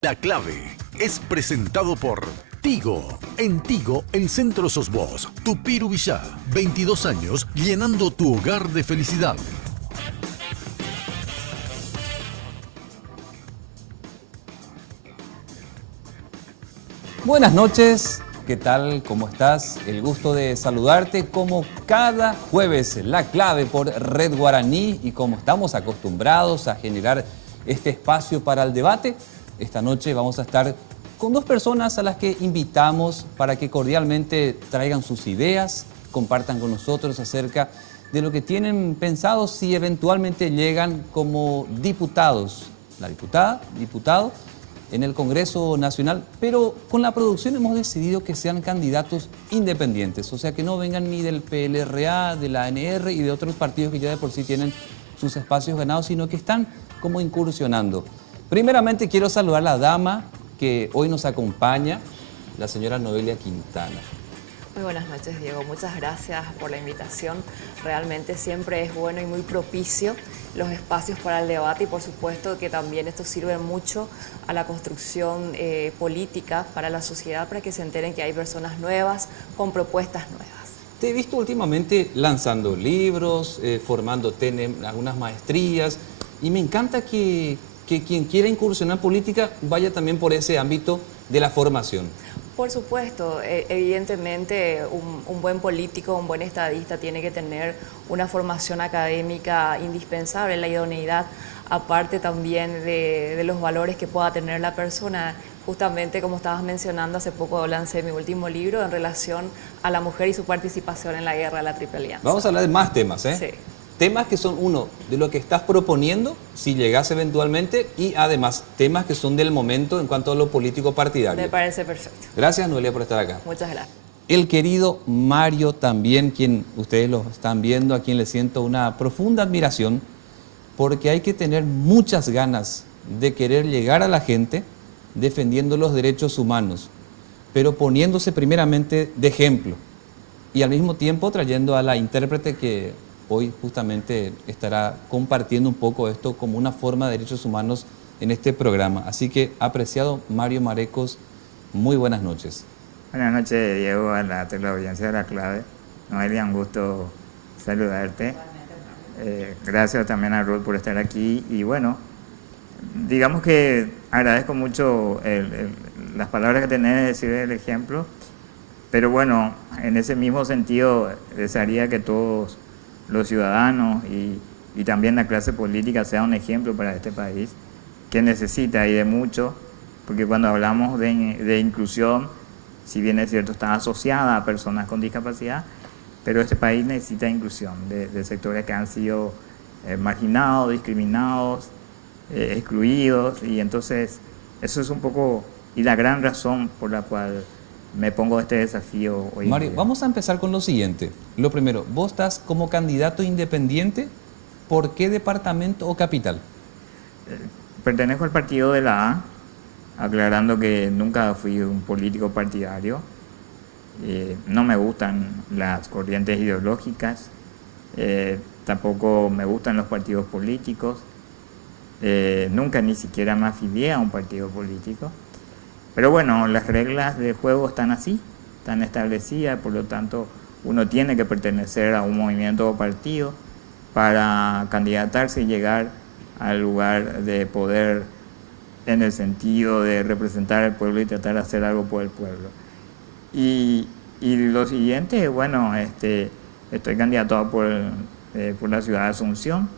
La clave es presentado por Tigo. En Tigo, el centro sos vos. Tupiru Villá, 22 años llenando tu hogar de felicidad. Buenas noches, ¿qué tal? ¿Cómo estás? El gusto de saludarte como cada jueves. La clave por Red Guaraní, y como estamos acostumbrados a generar este espacio para el debate, esta noche vamos a estar con dos personas a las que invitamos para que cordialmente traigan sus ideas, compartan con nosotros acerca de lo que tienen pensado si eventualmente llegan como diputados, la diputada, diputado, en el Congreso Nacional, pero con la producción hemos decidido que sean candidatos independientes, o sea que no vengan ni del PLRA, de la ANR y de otros partidos que ya de por sí tienen sus espacios ganados, sino que están como incursionando. Primeramente quiero saludar a la dama que hoy nos acompaña, la señora Noelia Quintana. Muy buenas noches, Diego. Muchas gracias por la invitación. Realmente siempre es bueno y muy propicio los espacios para el debate y por supuesto que también esto sirve mucho a la construcción política para la sociedad, para que se enteren que hay personas nuevas con propuestas nuevas. Te he visto últimamente lanzando libros, formándote en algunas maestrías y me encanta que quien quiera incursionar en política vaya también por ese ámbito de la formación. Por supuesto, evidentemente un buen político, un buen estadista tiene que tener una formación académica indispensable, la idoneidad, aparte también de los valores que pueda tener la persona. Justamente como estabas mencionando, hace poco lancé mi último libro en relación a la mujer y su participación en la guerra de la Triple Alianza. Vamos a hablar de más temas, ¿eh? Sí. Temas que son uno de lo que estás proponiendo, si llegas eventualmente, y además temas que son del momento en cuanto a lo político partidario. Me parece perfecto. Gracias, Noelia, por estar acá. Muchas gracias. El querido Mario también, quien ustedes lo están viendo, a quien le siento una profunda admiración, porque hay que tener muchas ganas de querer llegar a la gente defendiendo los derechos humanos, pero poniéndose primeramente de ejemplo y al mismo tiempo trayendo a la intérprete que hoy justamente estará compartiendo un poco esto como una forma de derechos humanos en este programa. Así que, apreciado Mario Marecos, muy buenas noches. Buenas noches, Diego, a la teleaudiencia de La Clave. Noelia, un gusto saludarte. Gracias también a Ruth por estar aquí. Y bueno, digamos que agradezco mucho las palabras que tenés de decir el ejemplo, pero bueno, en ese mismo sentido desearía que todos los ciudadanos y también la clase política sea un ejemplo para este país, que necesita y de mucho, porque cuando hablamos de inclusión, si bien es cierto, está asociada a personas con discapacidad, pero este país necesita inclusión de sectores que han sido marginados, discriminados, excluidos, y entonces eso es un poco y la gran razón por la cual me pongo este desafío hoy. Mario, vamos a empezar con lo siguiente. Lo primero, vos estás como candidato independiente, ¿por qué departamento o capital? Pertenezco al partido de la A, aclarando que nunca fui un político partidario. No me gustan las corrientes ideológicas, tampoco me gustan los partidos políticos, nunca ni siquiera me afilié a un partido político. Pero bueno, las reglas del juego están así, están establecidas, por lo tanto uno tiene que pertenecer a un movimiento o partido para candidatarse y llegar al lugar de poder en el sentido de representar al pueblo y tratar de hacer algo por el pueblo. Y lo siguiente, bueno, estoy candidato por la ciudad de Asunción,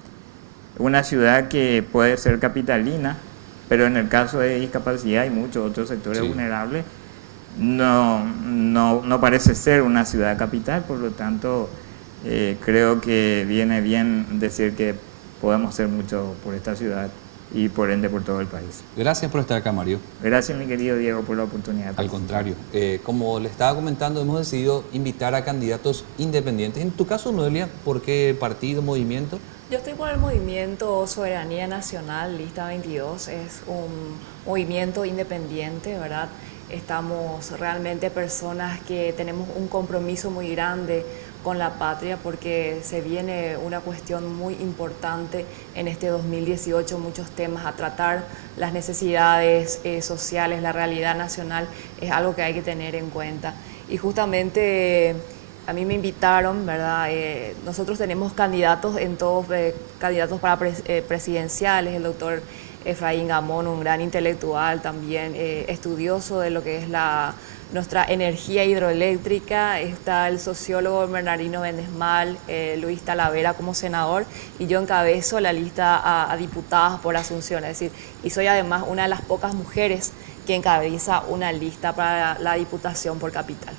una ciudad que puede ser capitalina, pero en el caso de discapacidad y muchos otros sectores vulnerables, no parece ser una ciudad capital, por lo tanto creo que viene bien decir que podemos hacer mucho por esta ciudad y por ende por todo el país. Gracias por estar acá, Mario. Gracias, mi querido Diego, por la oportunidad. Al contrario, como le estaba comentando, hemos decidido invitar a candidatos independientes. En tu caso, Noelia, ¿por qué partido, movimiento? Yo estoy por el movimiento Soberanía Nacional, Lista 22, es un movimiento independiente, ¿verdad? Estamos realmente personas que tenemos un compromiso muy grande con la patria, porque se viene una cuestión muy importante en este 2018, muchos temas a tratar, las necesidades sociales, la realidad nacional, es algo que hay que tener en cuenta. Y justamente a mí me invitaron, ¿verdad? Nosotros tenemos candidatos candidatos para presidenciales, el doctor Efraín Gamón, un gran intelectual también, estudioso de lo que es nuestra energía hidroeléctrica. Está el sociólogo Bernardino Bendesmal, Luis Talavera como senador, y yo encabezo la lista a diputadas por Asunción, es decir, y soy además una de las pocas mujeres que encabeza una lista para la diputación por Capital.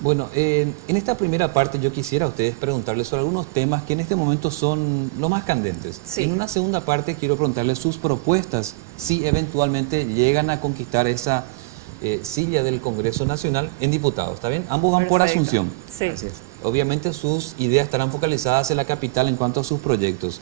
Bueno, en esta primera parte yo quisiera a ustedes preguntarles sobre algunos temas que en este momento son los más candentes. Sí. En una segunda parte quiero preguntarles sus propuestas, si eventualmente llegan a conquistar esa silla del Congreso Nacional en diputados, ¿está bien? Ambos van por Perfecto. Asunción. Sí. Así es. Obviamente sus ideas estarán focalizadas en la capital en cuanto a sus proyectos.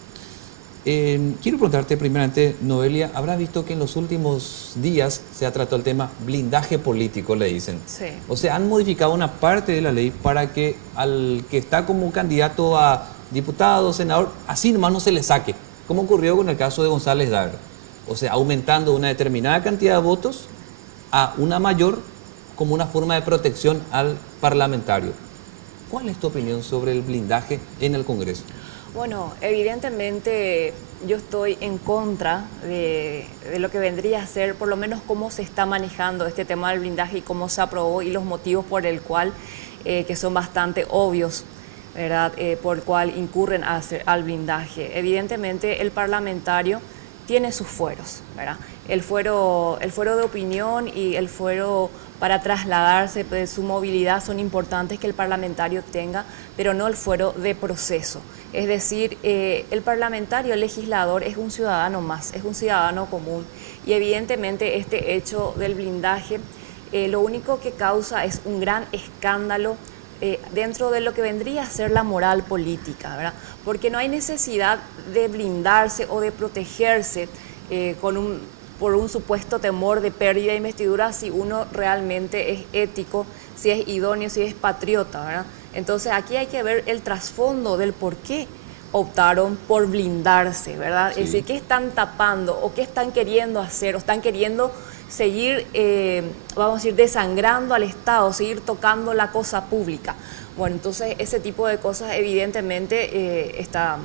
Quiero preguntarte primeramente, Noelia, habrás visto que en los últimos días se ha tratado el tema blindaje político, le dicen. Sí. O sea, han modificado una parte de la ley para que al que está como candidato a diputado, senador, así nomás no se le saque, como ocurrió con el caso de González Darr. O sea, aumentando una determinada cantidad de votos a una mayor como una forma de protección al parlamentario. ¿Cuál es tu opinión sobre el blindaje en el Congreso? Bueno, evidentemente yo estoy en contra de lo que vendría a ser, por lo menos cómo se está manejando este tema del blindaje y cómo se aprobó y los motivos por el cual, que son bastante obvios, ¿verdad? Por el cual incurren al blindaje. Evidentemente el parlamentario tiene sus fueros, ¿verdad? El fuero de opinión y el fuero para trasladarse, pues, su movilidad son importantes que el parlamentario tenga, pero no el fuero de proceso. Es decir, el parlamentario, el legislador, es un ciudadano más, es un ciudadano común. Y evidentemente este hecho del blindaje lo único que causa es un gran escándalo dentro de lo que vendría a ser la moral política, ¿verdad? Porque no hay necesidad de blindarse o de protegerse por un supuesto temor de pérdida de investidura si uno realmente es ético, si es idóneo, si es patriota, ¿verdad? Entonces aquí hay que ver el trasfondo del por qué optaron por blindarse, ¿verdad? Sí. Es decir, ¿qué están tapando o qué están queriendo hacer o están queriendo seguir, vamos a decir, desangrando al Estado, seguir tocando la cosa pública? Bueno, entonces ese tipo de cosas evidentemente está...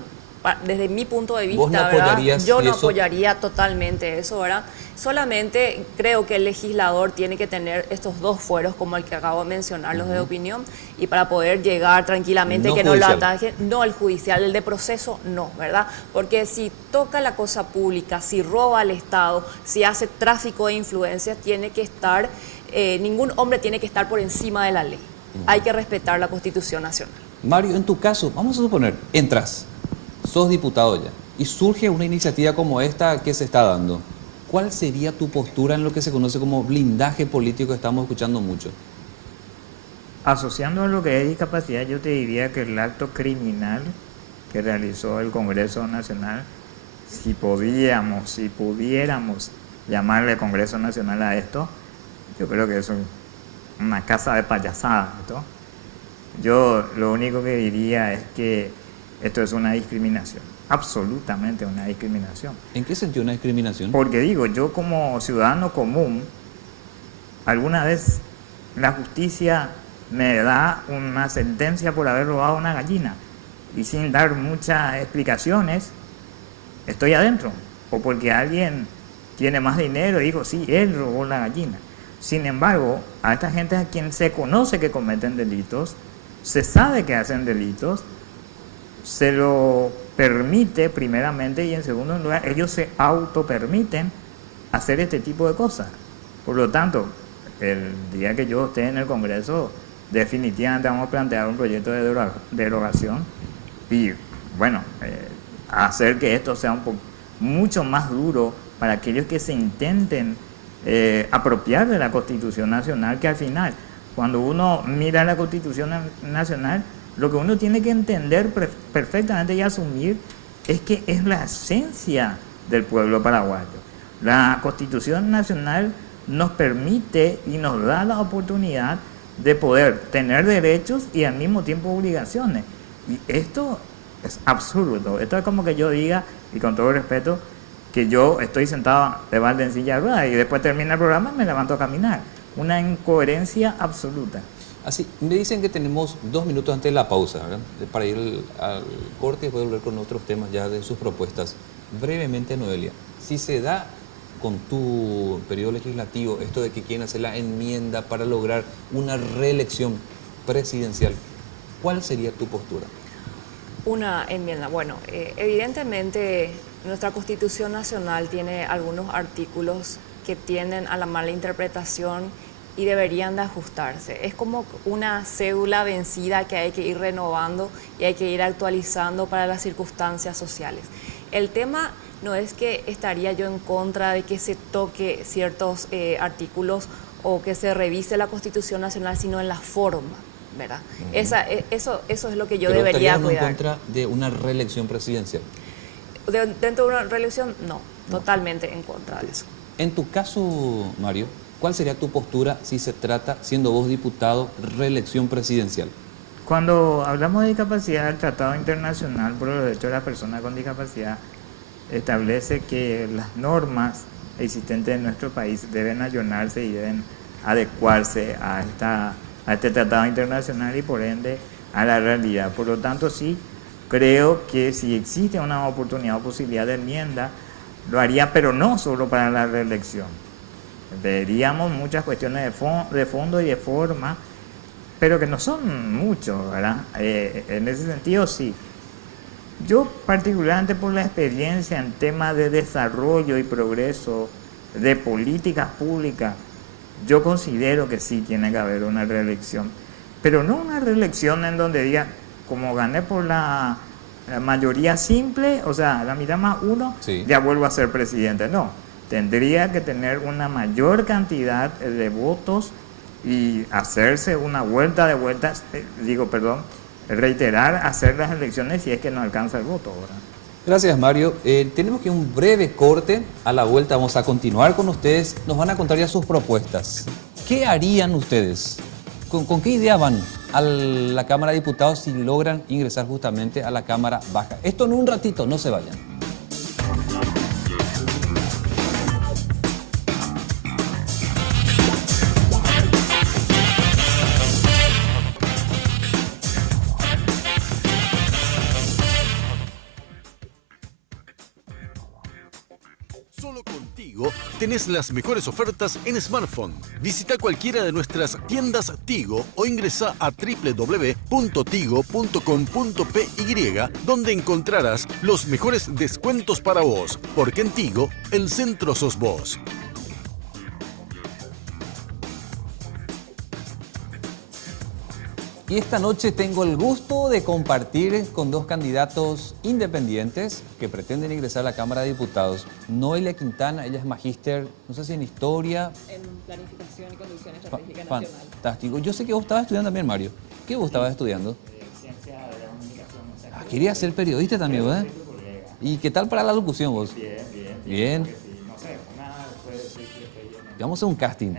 Desde mi punto de vista, ¿Vos no apoyarías yo no eso? apoyaría totalmente eso, ¿verdad? Solamente creo que el legislador tiene que tener estos dos fueros, como el que acabo de mencionar, los de opinión, y para poder llegar tranquilamente, No que no lo judicial. ataje, no el judicial, el de proceso, no, ¿verdad? Porque si toca la cosa pública, si roba al Estado, si hace tráfico de influencias, tiene que estar, ningún hombre tiene que estar por encima de la ley. Hay que respetar la Constitución Nacional. Mario, en tu caso, vamos a suponer, entras, sos diputado ya, y surge una iniciativa como esta que se está dando. ¿Cuál sería tu postura en lo que se conoce como blindaje político que estamos escuchando mucho? Asociando a lo que es discapacidad, yo te diría que el acto criminal que realizó el Congreso Nacional, si pudiéramos llamarle Congreso Nacional a esto, yo creo que es una casa de payasadas, ¿no? Yo lo único que diría es que esto es una discriminación, absolutamente una discriminación. ¿En qué sentido una discriminación? Porque digo, yo como ciudadano común, alguna vez la justicia me da una sentencia por haber robado una gallina y sin dar muchas explicaciones, estoy adentro. O porque alguien tiene más dinero y digo, sí, él robó la gallina. Sin embargo, a esta gente a quien se conoce que cometen delitos, se sabe que hacen delitos, se lo permite primeramente y en segundo lugar ellos se autopermiten hacer este tipo de cosas. Por lo tanto, el día que yo esté en el Congreso, definitivamente vamos a plantear un proyecto de derogación y bueno, hacer que esto sea mucho más duro para aquellos que se intenten apropiar de la Constitución Nacional, que al final, cuando uno mira la Constitución Nacional, lo que uno tiene que entender perfectamente y asumir es que es la esencia del pueblo paraguayo. La Constitución Nacional nos permite y nos da la oportunidad de poder tener derechos y al mismo tiempo obligaciones. Y esto es absurdo. Esto es como que yo diga, y con todo respeto, que yo estoy sentado de balde en silla de ruedas y después termina el programa y me levanto a caminar. Una incoherencia absoluta. Así, me dicen que tenemos 2 minutos antes de la pausa, ¿verdad? Para ir al corte y después volver con otros temas ya de sus propuestas. Brevemente, Noelia, si se da con tu periodo legislativo esto de que quieren hacer la enmienda para lograr una reelección presidencial, ¿cuál sería tu postura? Una enmienda. Bueno, evidentemente nuestra Constitución Nacional tiene algunos artículos que tienden a la mala interpretación y deberían de ajustarse. Es como una cédula vencida que hay que ir renovando y hay que ir actualizando para las circunstancias sociales. El tema no es que estaría yo en contra de que se toque ciertos artículos o que se revise la Constitución Nacional, sino en la forma, ¿verdad? Eso es lo que yo ¿Pero debería estarías cuidar. en contra de una reelección presidencial? Dentro de una reelección, no, totalmente en contra de eso. En tu caso, Mario, ¿cuál sería tu postura si se trata, siendo vos diputado, reelección presidencial? Cuando hablamos de discapacidad, el Tratado Internacional por los Derechos de las Personas con Discapacidad establece que las normas existentes en nuestro país deben ayornarse y deben adecuarse a este tratado internacional y por ende a la realidad. Por lo tanto, sí, creo que si existe una oportunidad o posibilidad de enmienda, lo haría, pero no solo para la reelección. Veríamos muchas cuestiones de fondo y de forma, pero que no son muchos, ¿verdad? En ese sentido, sí. Yo, particularmente por la experiencia en temas de desarrollo y progreso de políticas públicas, yo considero que sí tiene que haber una reelección, pero no una reelección en donde diga, como gané por la mayoría simple, o sea, la mitad más uno, Sí. ya vuelvo a ser presidente. No, tendría que tener una mayor cantidad de votos y hacerse una vuelta de vueltas, reiterar, hacer las elecciones si es que no alcanza el voto, ¿verdad? Gracias, Mario. Tenemos que un breve corte. A la vuelta vamos a continuar con ustedes. Nos van a contar ya sus propuestas. ¿Qué harían ustedes? ¿Con qué idea van a la Cámara de Diputados si logran ingresar justamente a la Cámara Baja? Esto en un ratito, no se vayan. Solo contigo tenés las mejores ofertas en smartphone. Visita cualquiera de nuestras tiendas Tigo o ingresa a www.tigo.com.py, donde encontrarás los mejores descuentos para vos, porque en Tigo el centro sos vos. Y esta noche tengo el gusto de compartir con 2 candidatos independientes que pretenden ingresar a la Cámara de Diputados. Noelia Quintana, ella es magíster, no sé si en historia. En planificación y conducción estratégica nacional. Fantástico. Yo sé que vos estabas estudiando también, Mario. ¿Qué vos estabas estudiando? Ciencia de la comunicación. Querías ser periodista también, ¿verdad? ¿Y qué tal para la locución vos? Bien. No sé, nada puede decir que estoy bien. Vamos a hacer un casting.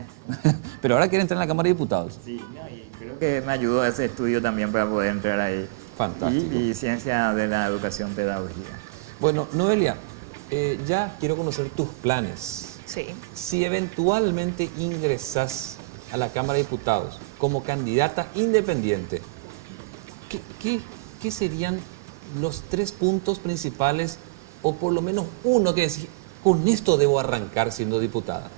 Pero ahora quiere entrar en la Cámara de Diputados. Sí, y creo que me ayudó ese estudio también para poder entrar ahí. Fantástico. Y ciencia de la educación pedagógica. Bueno, Noelia, ya quiero conocer tus planes. Sí. Si eventualmente ingresas a la Cámara de Diputados como candidata independiente, ¿qué serían los 3 puntos principales o por lo menos uno que decís, con esto debo arrancar siendo diputada?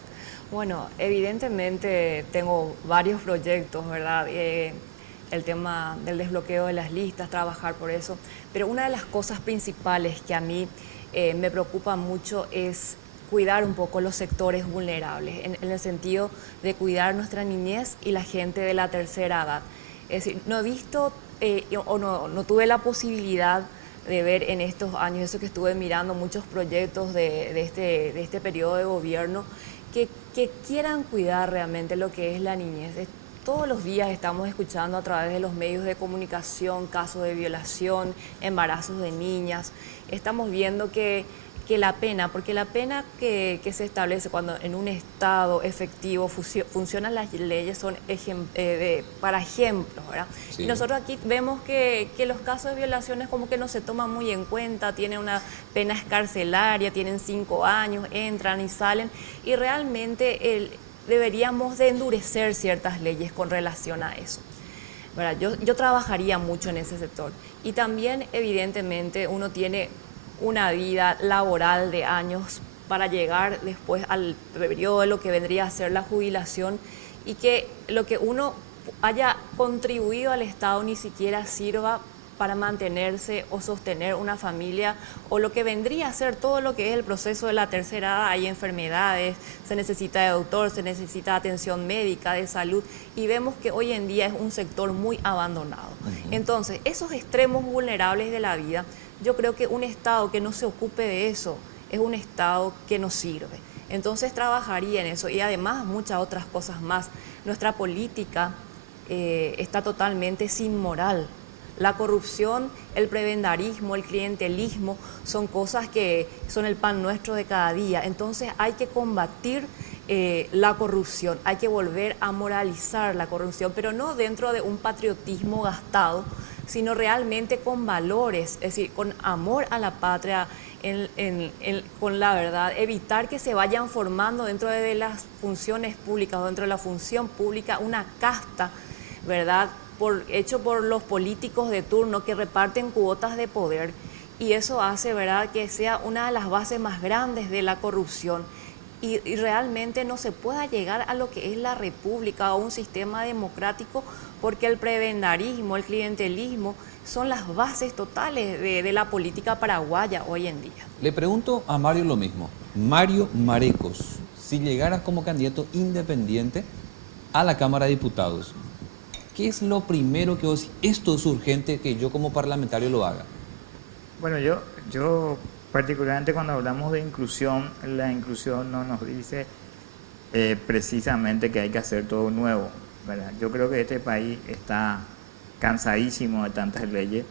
Bueno, evidentemente tengo varios proyectos, ¿verdad? El tema del desbloqueo de las listas, trabajar por eso. Pero una de las cosas principales que a mí me preocupa mucho es cuidar un poco los sectores vulnerables, en el sentido de cuidar nuestra niñez y la gente de la tercera edad. Es decir, no he visto no tuve la posibilidad de ver en estos años, eso que estuve mirando, muchos proyectos de este periodo de gobierno que quieran cuidar realmente lo que es la niñez. Todos los días estamos escuchando a través de los medios de comunicación casos de violación, embarazos de niñas. Estamos viendo que que la pena, porque la pena que se establece cuando en un Estado efectivo funcionan las leyes son para ejemplos, ¿verdad? Sí. Y nosotros aquí vemos que los casos de violaciones como que no se toman muy en cuenta, tienen una pena escarcelaria, tienen 5 años, entran y salen, y realmente deberíamos de endurecer ciertas leyes con relación a eso. Yo trabajaría mucho en ese sector. Y también, evidentemente, uno tiene una vida laboral de años para llegar después al periodo de lo que vendría a ser la jubilación, y que lo que uno haya contribuido al Estado ni siquiera sirva para mantenerse o sostener una familia, o lo que vendría a ser todo lo que es el proceso de la tercera edad. Hay enfermedades, se necesita de doctor, se necesita atención médica, de salud, y vemos que hoy en día es un sector muy abandonado. Entonces, esos extremos vulnerables de la vida, yo creo que un Estado que no se ocupe de eso es un Estado que no sirve. Entonces trabajaría en eso, y además muchas otras cosas más. Nuestra política está totalmente sin moral. La corrupción, el prebendarismo, el clientelismo son cosas que son el pan nuestro de cada día. Entonces hay que combatir la corrupción, hay que volver a moralizar la corrupción, pero no dentro de un patriotismo gastado, sino realmente con valores, es decir, con amor a la patria, con la verdad, evitar que se vayan formando dentro de las funciones públicas, dentro de la función pública, una casta, ¿verdad?, hecho por los políticos de turno que reparten cuotas de poder, y eso hace, ¿verdad?, que sea una de las bases más grandes de la corrupción, y realmente no se pueda llegar a lo que es la república o un sistema democrático, porque el prebendarismo, el clientelismo son las bases totales de la política paraguaya hoy en día. Le pregunto a Mario lo mismo. Mario Marecos, si llegaras como candidato independiente a la Cámara de Diputados, ¿qué es lo primero que vos, esto es urgente que yo como parlamentario lo haga? Bueno, yo particularmente cuando hablamos de inclusión, la inclusión no nos dice precisamente que hay que hacer todo nuevo, ¿verdad? Yo creo que este país está cansadísimo de tantas leyes,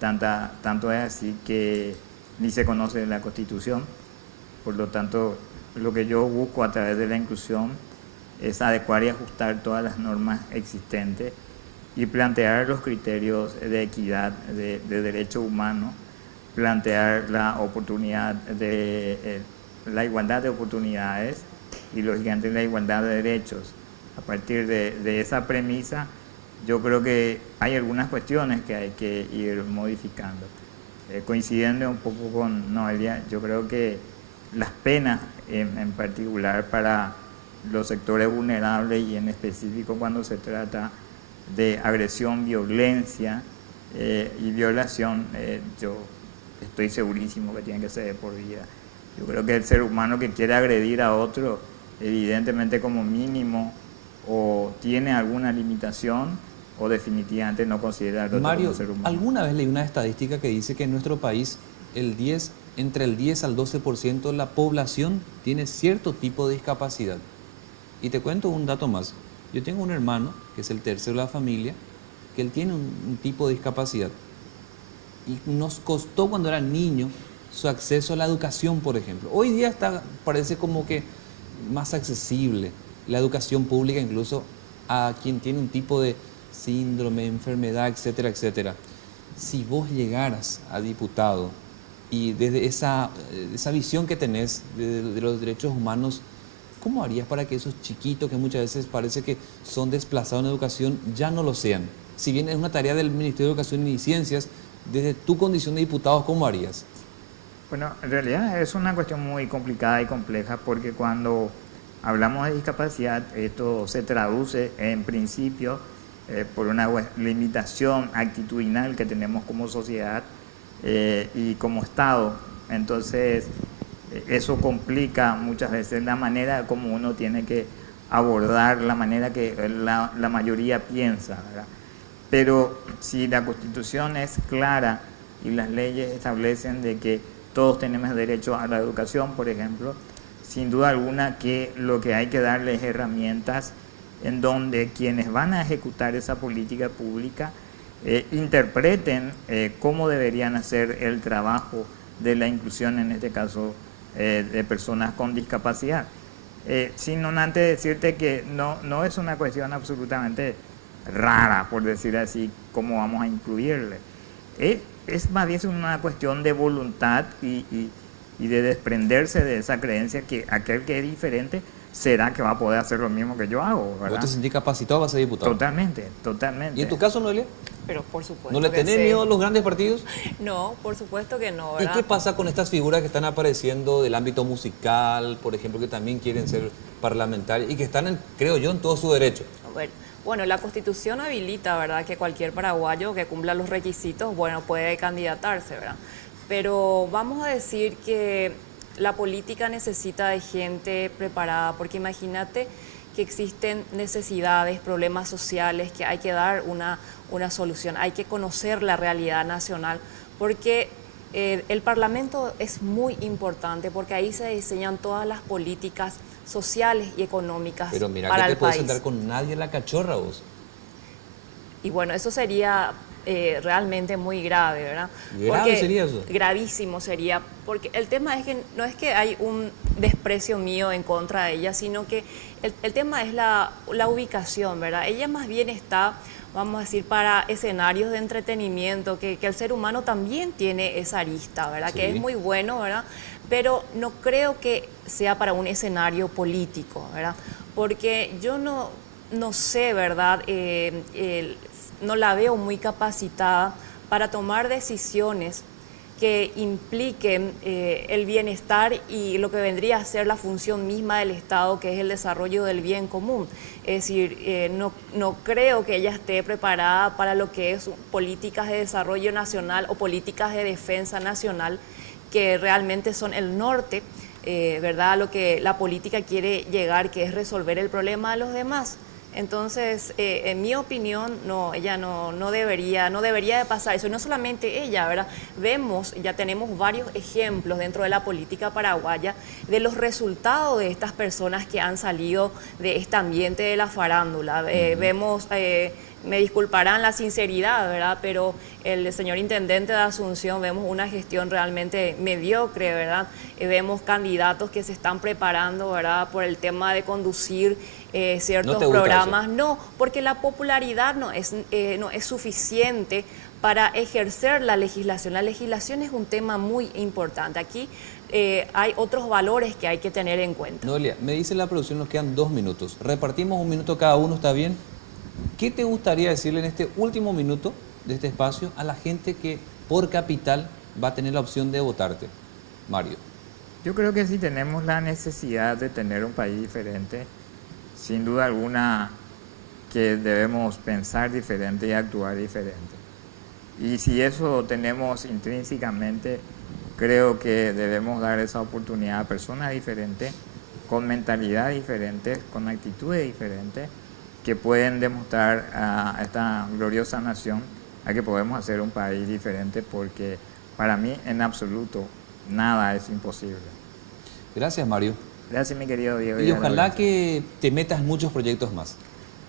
tanto es así que ni se conoce la Constitución. Por lo tanto, lo que yo busco a través de la inclusión es adecuar y ajustar todas las normas existentes y plantear los criterios de equidad, de derechos humanos, plantear la oportunidad la igualdad de oportunidades y lógicamente la igualdad de derechos. A partir de esa premisa, yo creo que hay algunas cuestiones que hay que ir modificando. Coincidiendo un poco con Noelia, yo creo que las penas en particular para los sectores vulnerables, y en específico cuando se trata de agresión, violencia y violación, yo estoy segurísimo que tiene que ser de por vida. Yo creo que el ser humano que quiere agredir a otro, evidentemente como mínimo o tiene alguna limitación o definitivamente no considera al otro Mario, como ser humano. ¿alguna vez leí una estadística que dice que en nuestro país entre el 10 al 12% de la población tiene cierto tipo de discapacidad? Y te cuento un dato más. Yo tengo un hermano, que es el tercero de la familia, que él tiene un tipo de discapacidad. Y nos costó cuando era niño su acceso a la educación, por ejemplo. Hoy día parece como que más accesible la educación pública, incluso a quien tiene un tipo de síndrome, enfermedad, etcétera, etcétera. Si vos llegaras a diputado y desde esa visión que tenés de los derechos humanos, ¿cómo harías para que esos chiquitos que muchas veces parece que son desplazados en educación ya no lo sean? Si bien es una tarea del Ministerio de Educación y Ciencias, desde tu condición de diputado, ¿cómo harías? Bueno, en realidad es una cuestión muy complicada y compleja, porque cuando hablamos de discapacidad, esto se traduce en principio por una limitación actitudinal que tenemos como sociedad y como Estado. Entonces, eso complica muchas veces la manera como uno tiene que abordar, la manera que la mayoría piensa, ¿verdad? Pero si la Constitución es clara y las leyes establecen de que todos tenemos derecho a la educación, por ejemplo, sin duda alguna que lo que hay que darles es herramientas en donde quienes van a ejecutar esa política pública interpreten cómo deberían hacer el trabajo de la inclusión, en este caso de personas con discapacidad. Sin antes decirte que no es una cuestión absolutamente rara, por decir así, cómo vamos a incluirle. Es más bien una cuestión de voluntad y de desprenderse de esa creencia que aquel que es diferente será que va a poder hacer lo mismo que yo hago, ¿verdad? ¿Vos te sentís capacitado para ser diputado? Totalmente, totalmente. ¿Y en tu caso, Noelia? Pero por supuesto ¿No le que tenés sí. miedo a los grandes partidos? No, por supuesto que no, ¿Y ¿verdad? qué pasa con estas figuras que están apareciendo del ámbito musical, por ejemplo, que también quieren ser parlamentarios y que están, creo yo, en todo su derecho? Bueno, la Constitución habilita, ¿verdad?, que cualquier paraguayo que cumpla los requisitos, bueno, puede candidatarse, ¿verdad? Pero vamos a decir que la política necesita de gente preparada, porque imagínate que existen necesidades, problemas sociales, que hay que dar una solución, hay que conocer la realidad nacional, porque el Parlamento es muy importante, porque ahí se diseñan todas las políticas sociales y económicas Pero mira para que el te puedes país. sentar con nadie en la cachorra vos. Y bueno, eso sería realmente muy grave, ¿verdad? ¿Grave sería eso? Gravísimo sería, porque el tema es que no es que hay un desprecio mío en contra de ella, sino que el tema es la ubicación, ¿verdad? Ella más bien está, vamos a decir, para escenarios de entretenimiento, que el ser humano también tiene esa arista, ¿verdad? Sí. Que es muy bueno, ¿verdad? Pero no creo que sea para un escenario político, ¿verdad? Porque yo no sé, ¿verdad? No la veo muy capacitada para tomar decisiones que impliquen el bienestar y lo que vendría a ser la función misma del Estado, que es el desarrollo del bien común. Es decir, no creo que ella esté preparada para lo que es políticas de desarrollo nacional o políticas de defensa nacional, que realmente son el norte, ¿verdad? Lo que la política quiere llegar, que es resolver el problema de los demás. Entonces, en mi opinión, no, ella no debería de pasar eso. Y no solamente ella, ¿verdad? Ya tenemos varios ejemplos dentro de la política paraguaya de los resultados de estas personas que han salido de este ambiente de la farándula. Vemos, me disculparán la sinceridad, ¿verdad? Pero el señor intendente de Asunción, vemos una gestión realmente mediocre, ¿verdad? Vemos candidatos que se están preparando, ¿verdad?, por el tema de conducir ciertos programas. No, porque la popularidad no es suficiente para ejercer la legislación. La legislación es un tema muy importante. Aquí hay otros valores que hay que tener en cuenta. Noelia, me dice la producción, nos quedan 2 minutos. Repartimos 1 minuto cada uno, ¿está bien? ¿Qué te gustaría decirle en este último minuto de este espacio a la gente que por capital va a tener la opción de votarte? Mario. Yo creo que si tenemos la necesidad de tener un país diferente, sin duda alguna que debemos pensar diferente y actuar diferente. Y si eso tenemos intrínsecamente, creo que debemos dar esa oportunidad a personas diferentes, con mentalidad diferente, con actitudes diferentes, que pueden demostrar a esta gloriosa nación a que podemos hacer un país diferente, porque para mí en absoluto nada es imposible. Gracias, Mario. Gracias, mi querido Diego. Y ojalá que te metas en muchos proyectos más.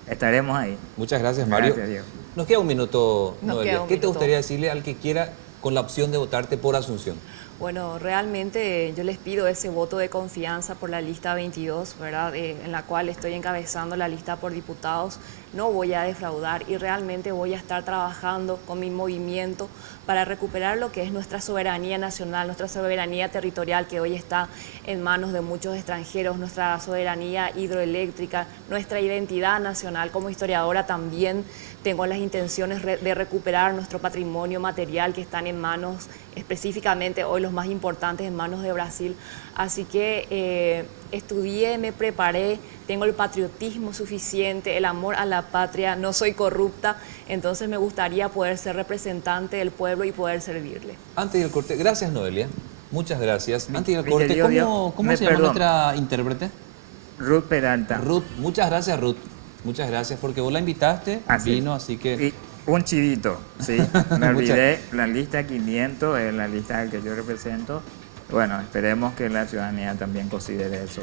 Estaremos ahí. Muchas gracias, Mario. Gracias, Diego. Nos queda 1 minuto, Noelia. ¿Qué te minuto. gustaría decirle al que quiera con la opción de votarte por Asunción? Bueno, realmente yo les pido ese voto de confianza por la lista 22, ¿verdad? En la cual estoy encabezando la lista por diputados. No voy a defraudar y realmente voy a estar trabajando con mi movimiento para recuperar lo que es nuestra soberanía nacional, nuestra soberanía territorial, que hoy está en manos de muchos extranjeros, nuestra soberanía hidroeléctrica, nuestra identidad nacional. Como historiadora también tengo las intenciones de recuperar nuestro patrimonio material que están en manos, específicamente hoy los más importantes, en manos de Brasil. Así que estudié, me preparé, tengo el patriotismo suficiente, el amor a la patria, no soy corrupta, entonces me gustaría poder ser representante del pueblo y poder servirle. Antes del corte, gracias, Noelia. Muchas gracias. Antes del mi corte, querido Diego, ¿cómo se llama perdón. nuestra intérprete? Ruth Peralta. Ruth, muchas gracias, Ruth. Muchas gracias porque vos la invitaste, vino, así que... Y un chivito, ¿sí? Me olvidé, la lista 500 es la lista que yo represento. Bueno, esperemos que la ciudadanía también considere eso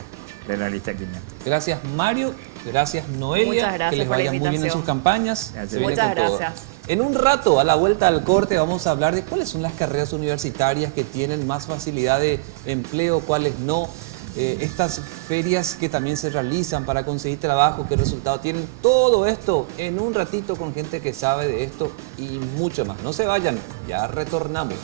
de la lista 500. Gracias, Mario. Gracias, Noelia. Muchas gracias que les por la vaya muy bien en invitación. sus campañas. Gracias. Se viene Muchas con todo. gracias. En un rato, a la vuelta al corte, vamos a hablar de cuáles son las carreras universitarias que tienen más facilidad de empleo, cuáles no. Estas ferias que también se realizan para conseguir trabajo, qué resultado tienen. Todo esto en un ratito con gente que sabe de esto y mucho más. No se vayan, ya retornamos.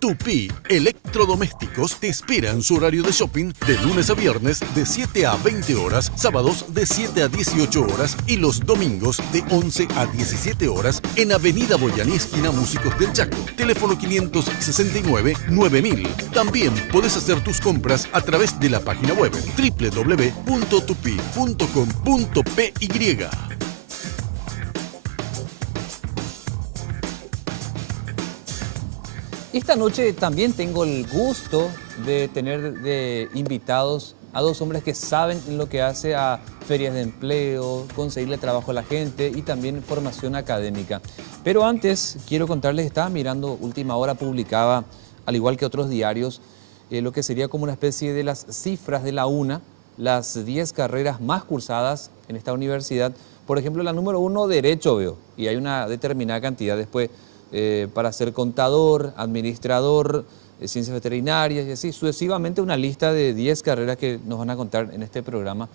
Tupy Electrodomésticos te espera en su horario de shopping de lunes a viernes de 7 a 20 horas, sábados de 7 a 18 horas y los domingos de 11 a 17 horas en Avenida Boyaní, esquina Músicos del Chaco. Teléfono 569-9000. También puedes hacer tus compras a través de la página web www.tupy.com.py. Esta noche también tengo el gusto de tener de invitados a dos hombres que saben lo que hace a ferias de empleo, conseguirle trabajo a la gente y también formación académica. Pero antes quiero contarles, estaba mirando Última Hora, publicaba, al igual que otros diarios, lo que sería como una especie de las cifras de la UNA, las 10 carreras más cursadas en esta universidad. Por ejemplo, la número 1, Derecho, veo, y hay una determinada cantidad después. Para ser contador, administrador, ciencias veterinarias y así, sucesivamente una lista de 10 carreras que nos van a contar en este programa,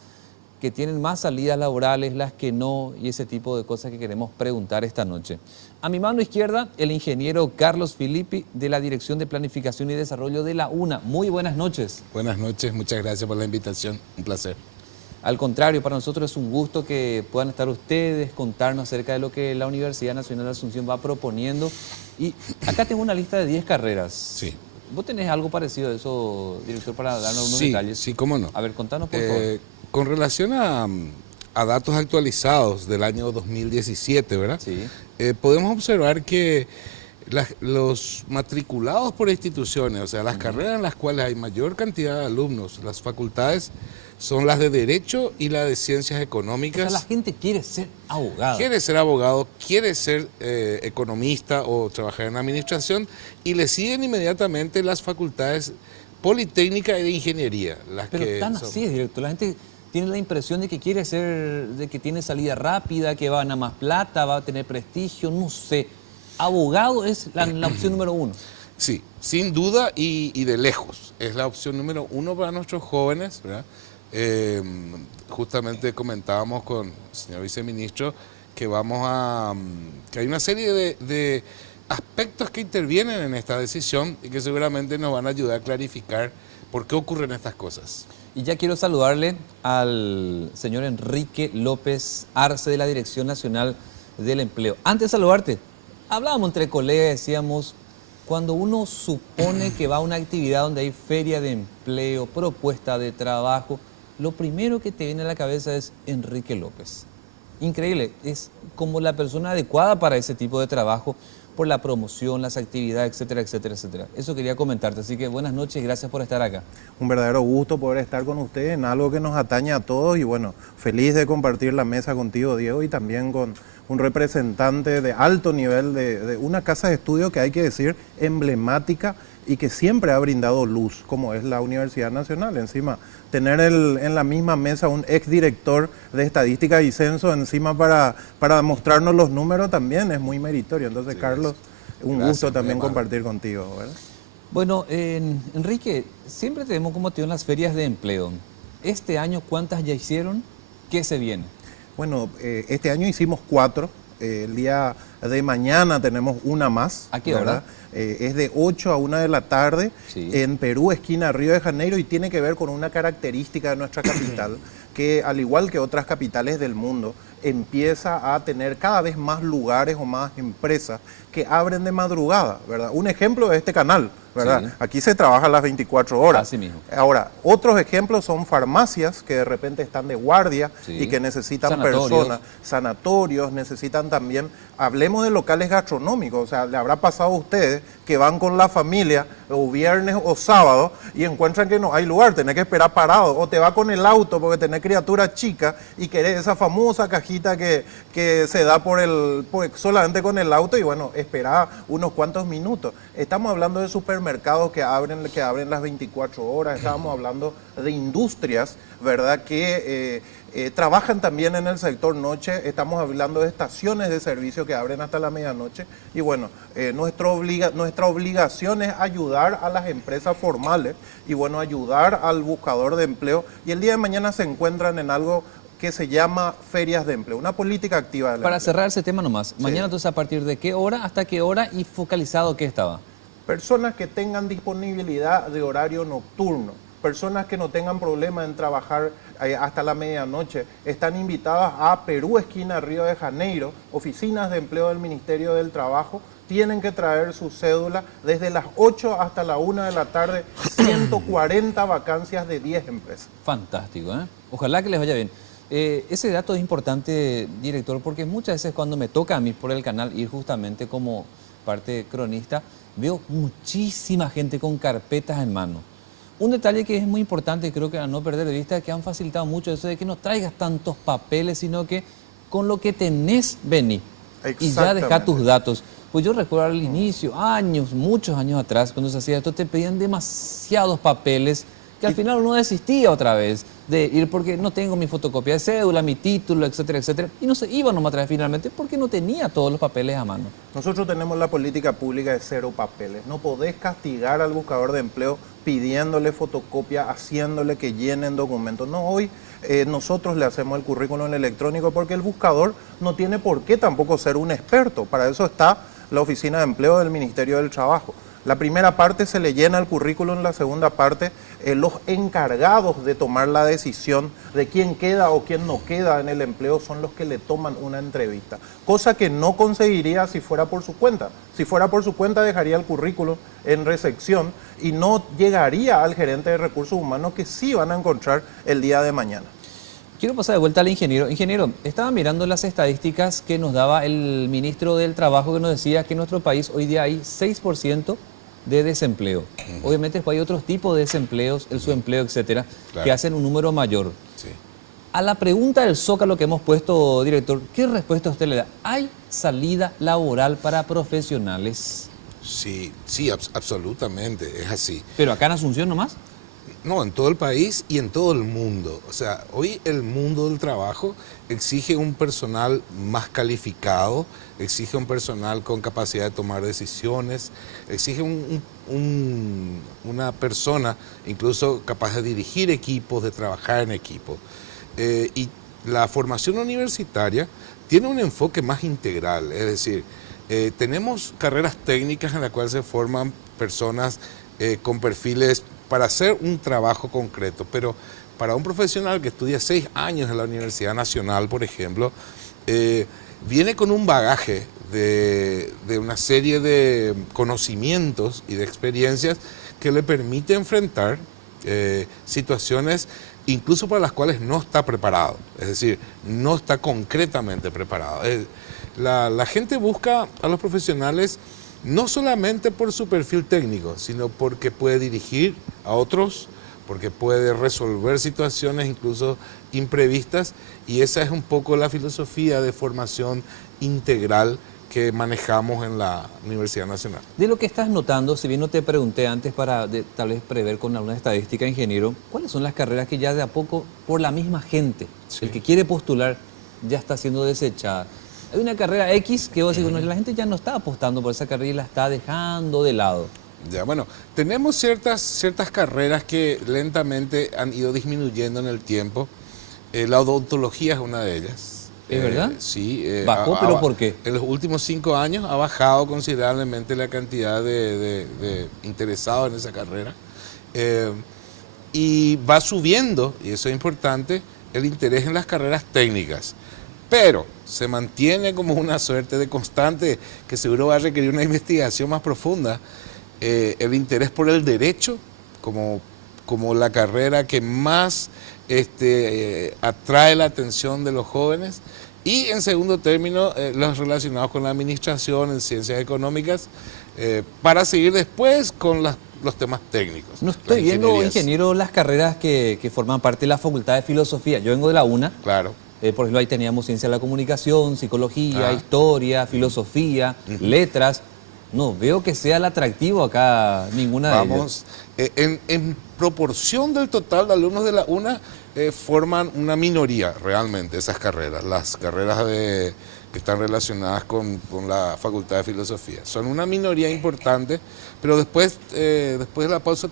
que tienen más salidas laborales, las que no, y ese tipo de cosas que queremos preguntar esta noche. A mi mano izquierda, el ingeniero Carlos Filippi, de la Dirección de Planificación y Desarrollo de la UNA. Muy buenas noches. Buenas noches, muchas gracias por la invitación, un placer. Al contrario, para nosotros es un gusto que puedan estar ustedes, contarnos acerca de lo que la Universidad Nacional de Asunción va proponiendo. Y acá tengo una lista de 10 carreras. Sí. ¿Vos tenés algo parecido a eso, director, para darnos unos detalles? Sí, cómo no. A ver, contanos, por favor. Con relación a datos actualizados del año 2017, ¿verdad? Sí. Podemos observar que los matriculados por instituciones, o sea, las carreras en las cuales hay mayor cantidad de alumnos, las facultades, son las de Derecho y las de Ciencias Económicas. O sea, la gente quiere ser abogado. Quiere ser abogado, quiere ser economista o trabajar en administración, y le siguen inmediatamente las facultades Politécnica y de Ingeniería. Pero tan así es, director. La gente tiene la impresión de que quiere ser, de que tiene salida rápida, que va a ganar más plata, va a tener prestigio, no sé. Abogado es la opción número 1. Sí, sin duda y de lejos. Es la opción número 1 para nuestros jóvenes, ¿verdad? Justamente comentábamos con el señor viceministro que que hay una serie de aspectos que intervienen en esta decisión y que seguramente nos van a ayudar a clarificar por qué ocurren estas cosas. Y ya quiero saludarle al señor Enrique López Arce, de la Dirección Nacional del Empleo. Antes de saludarte, hablábamos entre colegas, decíamos, cuando uno supone que va a una actividad donde hay feria de empleo, propuesta de trabajo, lo primero que te viene a la cabeza es Enrique López. Increíble, es como la persona adecuada para ese tipo de trabajo, por la promoción, las actividades, etcétera, etcétera, etcétera. Eso quería comentarte, así que buenas noches y gracias por estar acá. Un verdadero gusto poder estar con ustedes en algo que nos atañe a todos y bueno, feliz de compartir la mesa contigo, Diego, y también con un representante de alto nivel de una casa de estudio que hay que decir emblemática y que siempre ha brindado luz, como es la Universidad Nacional. Encima, tener en la misma mesa un exdirector de Estadística y Censo encima para mostrarnos los números también es muy meritorio. Entonces, sí, Carlos, un gusto también compartir contigo, ¿verdad? Bueno, Enrique, siempre tenemos como motivo en las ferias de empleo. Este año, ¿cuántas ya hicieron? ¿Qué se viene? Bueno, este año hicimos 4. El día de mañana tenemos una más. ¿A qué hora? Es de 8 a 1 de la tarde, sí, en Perú, esquina Río de Janeiro, y tiene que ver con una característica de nuestra capital, que al igual que otras capitales del mundo, empieza a tener cada vez más lugares o más empresas que abren de madrugada, ¿verdad? Un ejemplo es este canal, ¿verdad? Sí. Aquí se trabaja las 24 horas. Así mismo. Ahora, otros ejemplos son farmacias que de repente están de guardia, sí, y que necesitan personas, sanatorios necesitan también hablemos de locales gastronómicos, o sea, le habrá pasado a ustedes que van con la familia o viernes o sábado y encuentran que no hay lugar, tenés que esperar parado, o te va con el auto porque tenés criatura chica y querés esa famosa cajita que se da solamente con el auto y bueno, esperá unos cuantos minutos. Estamos hablando de supermercados que abren las 24 horas, estábamos hablando de industrias, ¿verdad? Que trabajan también en el sector noche, estamos hablando de estaciones de servicio que abren hasta la medianoche y bueno, nuestra obligación es ayudar a las empresas formales y bueno, ayudar al buscador de empleo y el día de mañana se encuentran en algo que se llama ferias de empleo, una política activa del Para empleo. cerrar ese tema nomás, Sí. mañana entonces a partir de qué hora hasta qué hora y focalizado qué estaba. Personas que tengan disponibilidad de horario nocturno, personas que no tengan problema en trabajar hasta la medianoche, están invitadas a Perú, esquina Río de Janeiro, oficinas de empleo del Ministerio del Trabajo, tienen que traer su cédula desde las 8 hasta la 1 de la tarde, 140 vacancias de 10 empresas. Fantástico, ¿eh? Ojalá que les vaya bien. Ese dato es importante, director, porque muchas veces cuando me toca a mí por el canal ir justamente como parte cronista, veo muchísima gente con carpetas en mano. Un detalle que es muy importante, creo que a no perder de vista, es que han facilitado mucho eso de que no traigas tantos papeles, sino que con lo que tenés, vení. Y ya deja tus datos. Pues yo recuerdo al inicio, muchos años atrás, cuando se hacía esto, te pedían demasiados papeles que al final uno desistía otra vez de ir porque no tengo mi fotocopia de cédula, mi título, etcétera, etcétera. Y no se iba nomás a traer finalmente porque no tenía todos los papeles a mano. Nosotros tenemos la política pública de 0 papeles. No podés castigar al buscador de empleo pidiéndole fotocopia, haciéndole que llenen documentos. No, hoy nosotros le hacemos el currículum electrónico porque el buscador no tiene por qué tampoco ser un experto. Para eso está la Oficina de Empleo del Ministerio del Trabajo. La primera parte se le llena el currículum, la segunda parte los encargados de tomar la decisión de quién queda o quién no queda en el empleo son los que le toman una entrevista, cosa que no conseguiría si fuera por su cuenta. Si fuera por su cuenta dejaría el currículum en recepción y no llegaría al gerente de recursos humanos que sí van a encontrar el día de mañana. Quiero pasar de vuelta al ingeniero. Ingeniero, estaba mirando las estadísticas que nos daba el ministro del Trabajo que nos decía que en nuestro país hoy día hay 6% de desempleo. Obviamente después hay otros tipos de desempleos, el subempleo, etcétera, Claro. que hacen un número mayor. Sí. A la pregunta del Zócalo que hemos puesto, director, ¿qué respuesta usted le da? ¿Hay salida laboral para profesionales? Sí, absolutamente, es así. ¿Pero acá en Asunción nomás? No, en todo el país y en todo el mundo. O sea, hoy el mundo del trabajo exige un personal más calificado, exige un personal con capacidad de tomar decisiones, exige una persona incluso capaz de dirigir equipos, de trabajar en equipo. Y la formación universitaria tiene un enfoque más integral, es decir, tenemos carreras técnicas en las cuales se forman personas con perfiles para hacer un trabajo concreto, pero para un profesional que estudia 6 años en la Universidad Nacional, por ejemplo, viene con un bagaje de una serie de conocimientos y de experiencias que le permite enfrentar situaciones incluso para las cuales no está preparado, es decir, no está concretamente preparado. La gente busca a los profesionales no solamente por su perfil técnico, sino porque puede dirigir a otros, porque puede resolver situaciones incluso imprevistas, y esa es un poco la filosofía de formación integral que manejamos en la Universidad Nacional. De lo que estás notando, si bien no te pregunté antes para tal vez prever con alguna estadística, ingeniero, ¿cuáles son las carreras que ya de a poco, por la misma gente, Sí. el que quiere postular, ya está siendo desechada? Hay una carrera X que vos decís, bueno, la gente ya no está apostando por esa carrera y la está dejando de lado. Ya, bueno, tenemos ciertas carreras que lentamente han ido disminuyendo en el tiempo. La odontología es una de ellas. ¿Es verdad? Sí. ¿Bajó, pero por qué? En los últimos 5 años ha bajado considerablemente la cantidad de interesados en esa carrera. Y va subiendo, y eso es importante, el interés en las carreras técnicas. Pero se mantiene como una suerte de constante que seguro va a requerir una investigación más profunda. El interés por el derecho como la carrera que más atrae la atención de los jóvenes, Y en segundo término, los relacionados con la administración en ciencias económicas, para seguir después con los temas técnicos. No estoy las viendo, ingenierías. ingeniero, las carreras que forman parte de la Facultad de Filosofía. Yo vengo de la UNA. Claro. Por ejemplo, ahí teníamos ciencia de la comunicación, psicología, Ah. historia, filosofía, letras. No veo que sea el atractivo acá ninguna de ellas. Vamos, en proporción del total de alumnos de la UNA, forman una minoría realmente esas carreras, las carreras que están relacionadas con la Facultad de Filosofía. Son una minoría importante, pero después de la pausa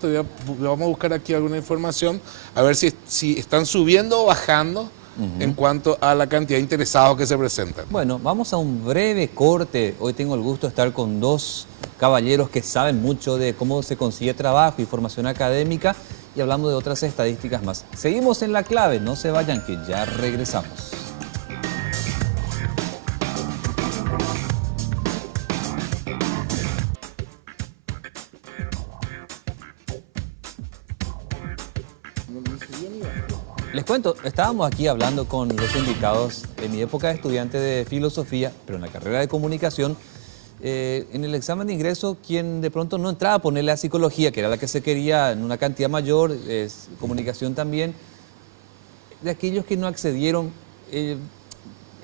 vamos a buscar aquí alguna información, a ver si están subiendo o bajando en cuanto a la cantidad de interesados que se presentan. Bueno, vamos a un breve corte. Hoy tengo el gusto de estar con dos caballeros que saben mucho de cómo se consigue trabajo y formación académica y hablamos de otras estadísticas más. Seguimos en La Clave, no se vayan que ya regresamos. Les cuento, estábamos aquí hablando con los invitados en mi época de estudiante de filosofía, pero en la carrera de comunicación. En el examen de ingreso, quien de pronto no entraba a ponerle a psicología, que era la que se quería en una cantidad mayor, comunicación también, de aquellos que no accedieron,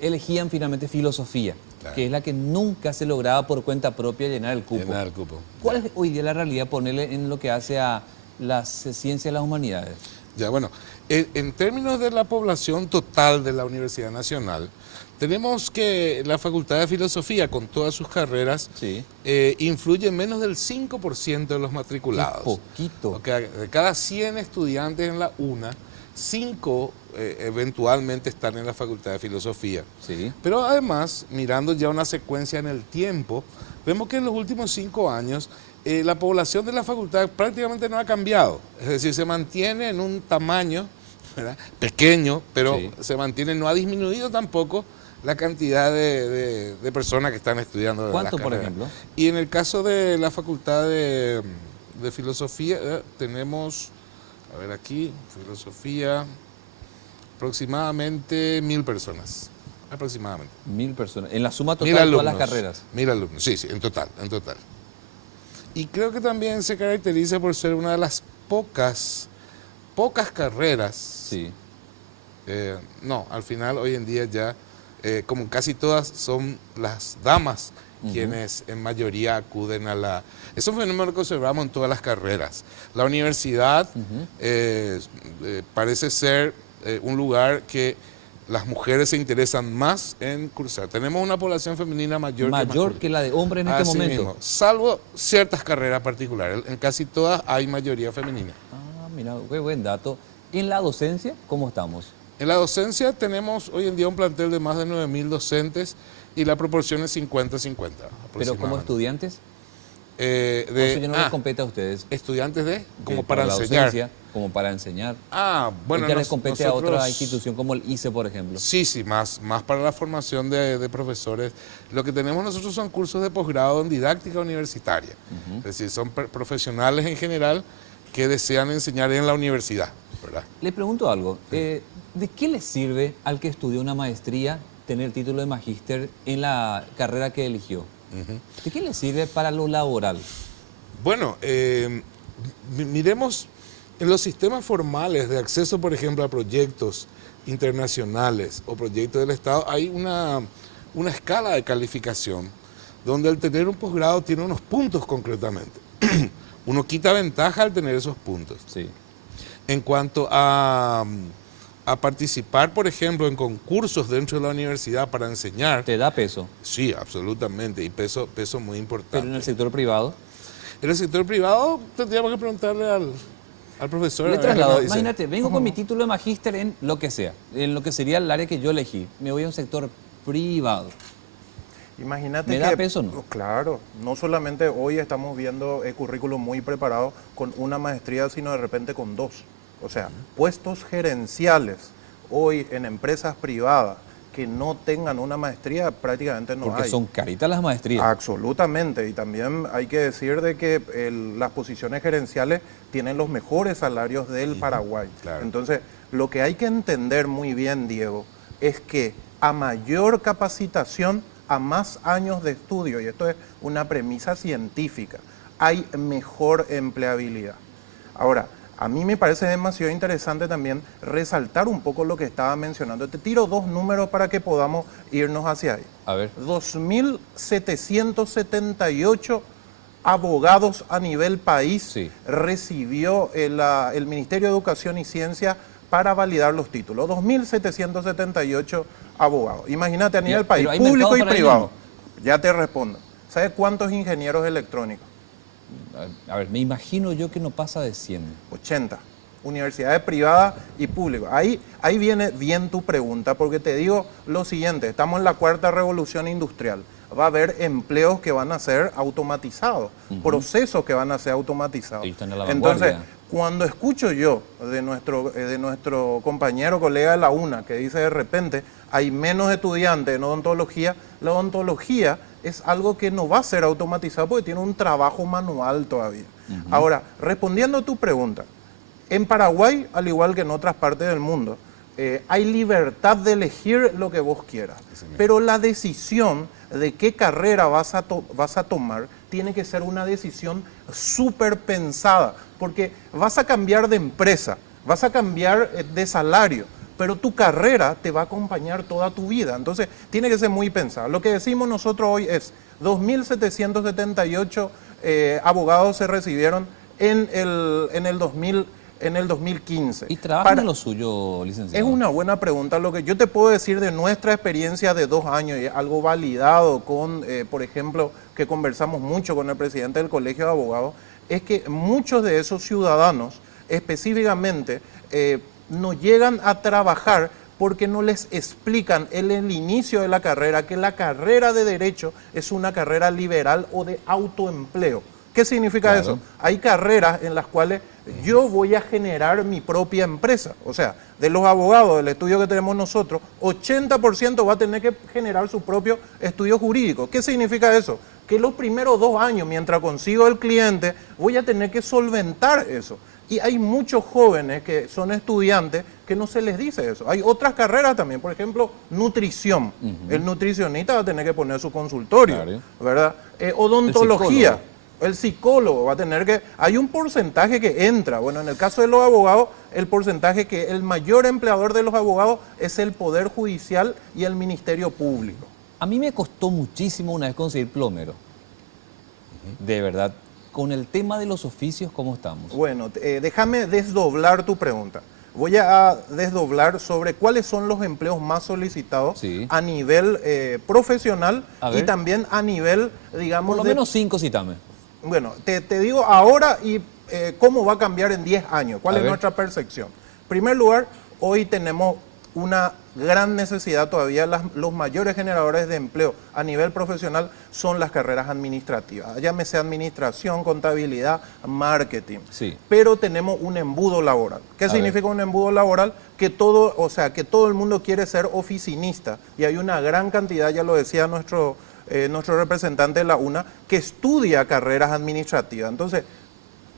elegían finalmente filosofía, Claro. que es la que nunca se lograba por cuenta propia llenar el cupo. Llenar el cupo. ¿Cuál es hoy día la realidad, ponerle en lo que hace a las ciencias y las humanidades? Ya, bueno, en términos de la población total de la Universidad Nacional, tenemos que la Facultad de Filosofía, con todas sus carreras, Sí. influye en menos del 5% de los matriculados. Qué poquito. O sea, de cada 100 estudiantes en la UNA, 5 eventualmente están en la Facultad de Filosofía. Sí. Pero además, mirando ya una secuencia en el tiempo, vemos que en los últimos 5 años la población de la facultad prácticamente no ha cambiado. Es decir, se mantiene en un tamaño, ¿verdad?, pequeño, pero Sí. se mantiene, no ha disminuido tampoco la cantidad de personas que están estudiando. ¿Cuánto, las por carreras. ejemplo? Y en el caso de la Facultad de Filosofía, tenemos, a ver aquí, Filosofía, aproximadamente 1000 personas. Aproximadamente. 1000 personas. En la suma 1000 total de todas alumnos. las carreras. 1000 alumnos, sí, en total. Y creo que también se caracteriza por ser una de las pocas carreras. Sí. No, al final hoy en día ya, como casi todas, son las damas quienes en mayoría acuden a la... Es un fenómeno que observamos en todas las carreras. La universidad parece ser un lugar que las mujeres se interesan más en cursar. Tenemos una población femenina mayor Mayor que la de hombres en este Así momento. mismo, salvo ciertas carreras particulares. En casi todas hay mayoría femenina. Ah, mira, qué buen dato. En la docencia, ¿cómo estamos? En la docencia tenemos hoy en día un plantel de más de 9000 docentes y la proporción es 50-50. Pero como aproximadamente. estudiantes, De, eso ya no les compete a ustedes. estudiantes de, como Que para la enseñar. docencia, como para enseñar. Bueno, ¿O ya les compete a otra nosotros- institución como el ICE, por ejemplo? Sí, más para la formación de profesores. Lo que tenemos nosotros son cursos de posgrado en didáctica universitaria. Es decir, son profesionales en general que desean enseñar en la universidad, ¿verdad? Le pregunto algo. ¿De qué le sirve al que estudió una maestría tener el título de magíster en la carrera que eligió? ¿De qué le sirve para lo laboral? Bueno, miremos en los sistemas formales de acceso, por ejemplo, a proyectos internacionales o proyectos del Estado, hay una escala de calificación donde al tener un posgrado tiene unos puntos concretamente. Uno quita ventaja al tener esos puntos. Sí. En cuanto a participar, por ejemplo, en concursos dentro de la universidad para enseñar, ¿Te da peso? sí, absolutamente, y peso muy importante. Pero en el sector privado. En el sector privado tendríamos que preguntarle al profesor. Le a ver qué traslado. nos dice. Imagínate, vengo con mi título de magíster en lo que sea, en lo que sería el área que yo elegí. Me voy a un sector privado. Imagínate ¿Me que... da peso o no? Claro, no solamente hoy estamos viendo currículos muy preparados con una maestría, sino de repente con 2. O sea, puestos gerenciales hoy en empresas privadas que no tengan una maestría prácticamente no Porque hay. son caritas las maestrías. Absolutamente, y también hay que decir de que las posiciones gerenciales tienen los mejores salarios del Paraguay. claro. Entonces, lo que hay que entender muy bien, Diego, es que a mayor capacitación, a más años de estudio, y esto es una premisa científica, hay mejor empleabilidad. Ahora, a mí me parece demasiado interesante también resaltar un poco lo que estaba mencionando. Te tiro dos números para que podamos irnos hacia ahí. A ver. 2.778 abogados a nivel país Sí. recibió el Ministerio de Educación y Ciencia para validar los títulos. 2.778 abogados. Imagínate a nivel país, pero ¿hay público mercado y para privado. ello? Ya te respondo. ¿Sabes cuántos ingenieros electrónicos? A ver, me imagino yo que no pasa de 100. 80. Universidades privadas y públicas. Ahí viene bien tu pregunta, porque te digo lo siguiente, estamos en la cuarta revolución industrial. Va a haber empleos que van a ser automatizados, procesos que van a ser automatizados. Ellos están a la Entonces, vanguardia. cuando escucho yo de nuestro compañero, colega de la UNA, que dice de repente hay menos estudiantes en odontología, la odontología es algo que no va a ser automatizado porque tiene un trabajo manual todavía. Ahora, respondiendo a tu pregunta, en Paraguay, al igual que en otras partes del mundo, hay libertad de elegir lo que vos quieras, pero la decisión de qué carrera vas a tomar tiene que ser una decisión súper pensada, porque vas a cambiar de empresa, vas a cambiar de salario, pero tu carrera te va a acompañar toda tu vida. Entonces, tiene que ser muy pensada. Lo que decimos nosotros hoy es 2.778 abogados se recibieron en el 2015. ¿Y trabajan en lo suyo, licenciado? Es una buena pregunta. Lo que yo te puedo decir de nuestra experiencia de 2 años, y algo validado con, por ejemplo, que conversamos mucho con el presidente del Colegio de Abogados, es que muchos de esos ciudadanos específicamente no llegan a trabajar porque no les explican en el inicio de la carrera que la carrera de Derecho es una carrera liberal o de autoempleo. ¿Qué significa eso? Hay carreras en las cuales yo voy a generar mi propia empresa. O sea, de los abogados del estudio que tenemos nosotros, 80% va a tener que generar su propio estudio jurídico. ¿Qué significa eso? Que los primeros 2 años, mientras consigo el cliente, voy a tener que solventar eso. Y hay muchos jóvenes que son estudiantes que no se les dice eso. Hay otras carreras también, por ejemplo, nutrición. El nutricionista va a tener que poner su consultorio, ¿verdad? Odontología. El psicólogo va a tener que... Hay un porcentaje que entra. Bueno, en el caso de los abogados, el porcentaje que el mayor empleador de los abogados es el Poder Judicial y el Ministerio Público. A mí me costó muchísimo una vez conseguir plomero. De verdad. Con el tema de los oficios, ¿cómo estamos? Bueno, déjame desdoblar tu pregunta. Voy a desdoblar sobre cuáles son los empleos más solicitados a nivel profesional y también a nivel, digamos... Por lo menos 5, cítame. Bueno, te digo ahora y cómo va a cambiar en 10 años, cuál es nuestra percepción. En primer lugar, hoy tenemos una gran necesidad todavía, los mayores generadores de empleo a nivel profesional son las carreras administrativas, llámese administración, contabilidad, marketing. Pero tenemos un embudo laboral. ¿Qué significa un embudo laboral? Que todo el mundo quiere ser oficinista y hay una gran cantidad, ya lo decía nuestro representante de la UNA, que estudia carreras administrativas. Entonces,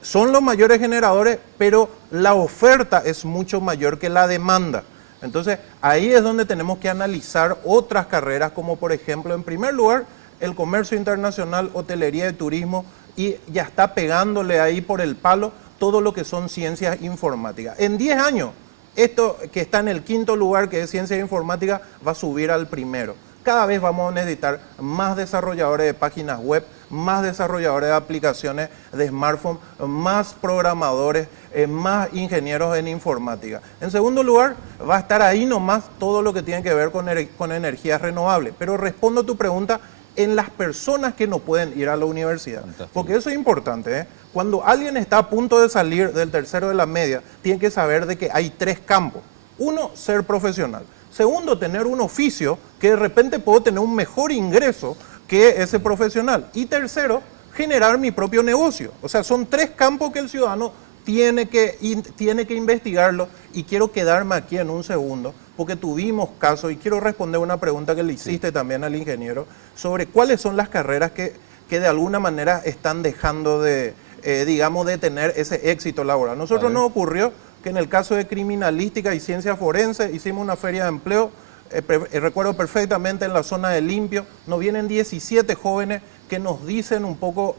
son los mayores generadores, pero la oferta es mucho mayor que la demanda. Entonces, ahí es donde tenemos que analizar otras carreras, como por ejemplo, en primer lugar, el comercio internacional, hotelería y turismo, y ya está pegándole ahí por el palo todo lo que son ciencias informáticas. En 10 años, esto que está en el 5º lugar, que es ciencias informáticas, va a subir al primero. Cada vez vamos a necesitar más desarrolladores de páginas web, más desarrolladores de aplicaciones de smartphone, más programadores, más ingenieros en informática. En segundo lugar, va a estar ahí nomás todo lo que tiene que ver con energías renovables. Pero respondo a tu pregunta en las personas que no pueden ir a la universidad. Porque eso es importante, Cuando alguien está a punto de salir del tercero de la media, tiene que saber de que hay 3 campos. Uno, ser profesional. Segundo, tener un oficio que de repente puedo tener un mejor ingreso que ese profesional. Y tercero, generar mi propio negocio. O sea, son 3 campos que el ciudadano tiene que investigarlo. Y quiero quedarme aquí en un segundo, porque tuvimos casos, y quiero responder una pregunta que le hiciste también al ingeniero, sobre cuáles son las carreras que de alguna manera están dejando de tener ese éxito laboral. Nosotros nos ocurrió que en el caso de criminalística y ciencia forense hicimos una feria de empleo recuerdo perfectamente en la zona de Limpio, nos vienen 17 jóvenes que nos dicen un poco,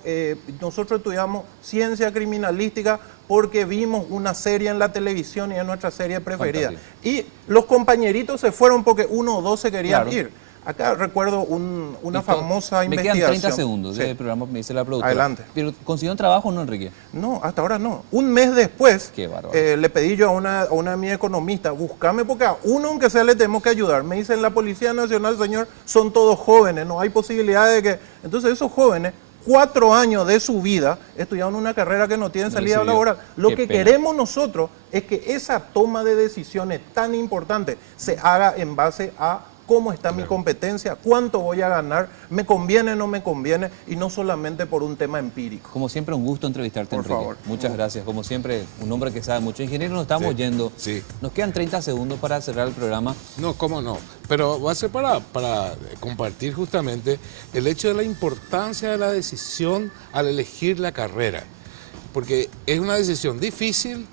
nosotros estudiamos ciencia criminalística porque vimos una serie en la televisión y es nuestra serie preferida. Fantástico. Y los compañeritos se fueron porque uno o dos se querían Claro. ir. Acá recuerdo una Listo. famosa Me investigación. quedan 30 segundos Sí. del programa, me dice la productora. Adelante. ¿Pero consiguió un trabajo o no, Enrique? No, hasta ahora no. Un mes después, Qué bárbaro. le pedí yo a una de mis economistas, buscame porque a uno aunque sea le tenemos que ayudar. Me dicen, la Policía Nacional, señor, son todos jóvenes, no hay posibilidad de que... Entonces esos jóvenes, 4 años de su vida, estudiaron una carrera que no tienen No salida recibió. laboral. Lo Qué que pena. queremos nosotros es que esa toma de decisiones tan importante se haga en base a cómo está mi competencia, cuánto voy a ganar, me conviene o no me conviene, y no solamente por un tema empírico. Como siempre, un gusto entrevistarte, Por Enrique. favor. Muchas gracias. Como siempre, un hombre que sabe mucho. Ingeniero, nos estamos Sí, yendo. sí. Nos quedan 30 segundos para cerrar el programa. No, cómo no. Pero va a ser para compartir justamente el hecho de la importancia de la decisión al elegir la carrera. Porque es una decisión difícil,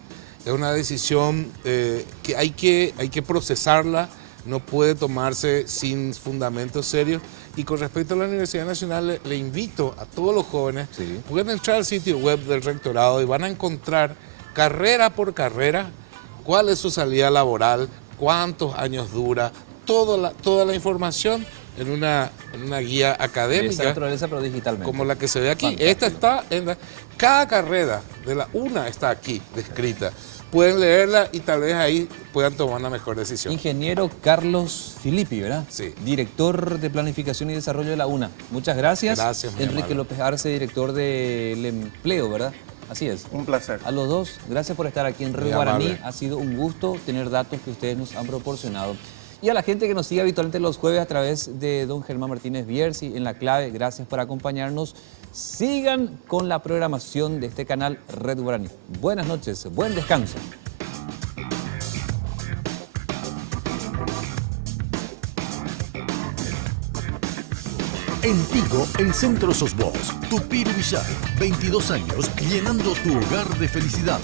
es una decisión que hay que procesarla, no puede tomarse sin fundamentos serios. Y con respecto a la Universidad Nacional, le invito a todos los jóvenes, Sí. pueden entrar al sitio web del rectorado y van a encontrar carrera por carrera cuál es su salida laboral, cuántos años dura, toda la información en una guía De esa académica naturaleza, pero digitalmente. como la que se ve aquí. Fantástico. Esta está cada carrera de la UNA está aquí descrita. Pueden leerla y tal vez ahí puedan tomar una mejor decisión. Ingeniero Carlos Filippi, ¿verdad? Sí. Director de Planificación y Desarrollo de la UNA. Muchas gracias. Gracias, muy Enrique amable. López Arce, director del empleo, ¿verdad? Así es. Un placer. A los dos, gracias por estar aquí en Red Muy Guaraní. amable. Ha sido un gusto tener datos que ustedes nos han proporcionado. Y a la gente que nos sigue habitualmente los jueves a través de don Germán Martínez Bierzi en La Clave, gracias por acompañarnos. Sigan con la programación de este canal Red Guaraní. Buenas noches, buen descanso. En Tigo, el centro sos vos. Tupir Villar, 22 años llenando tu hogar de felicidad.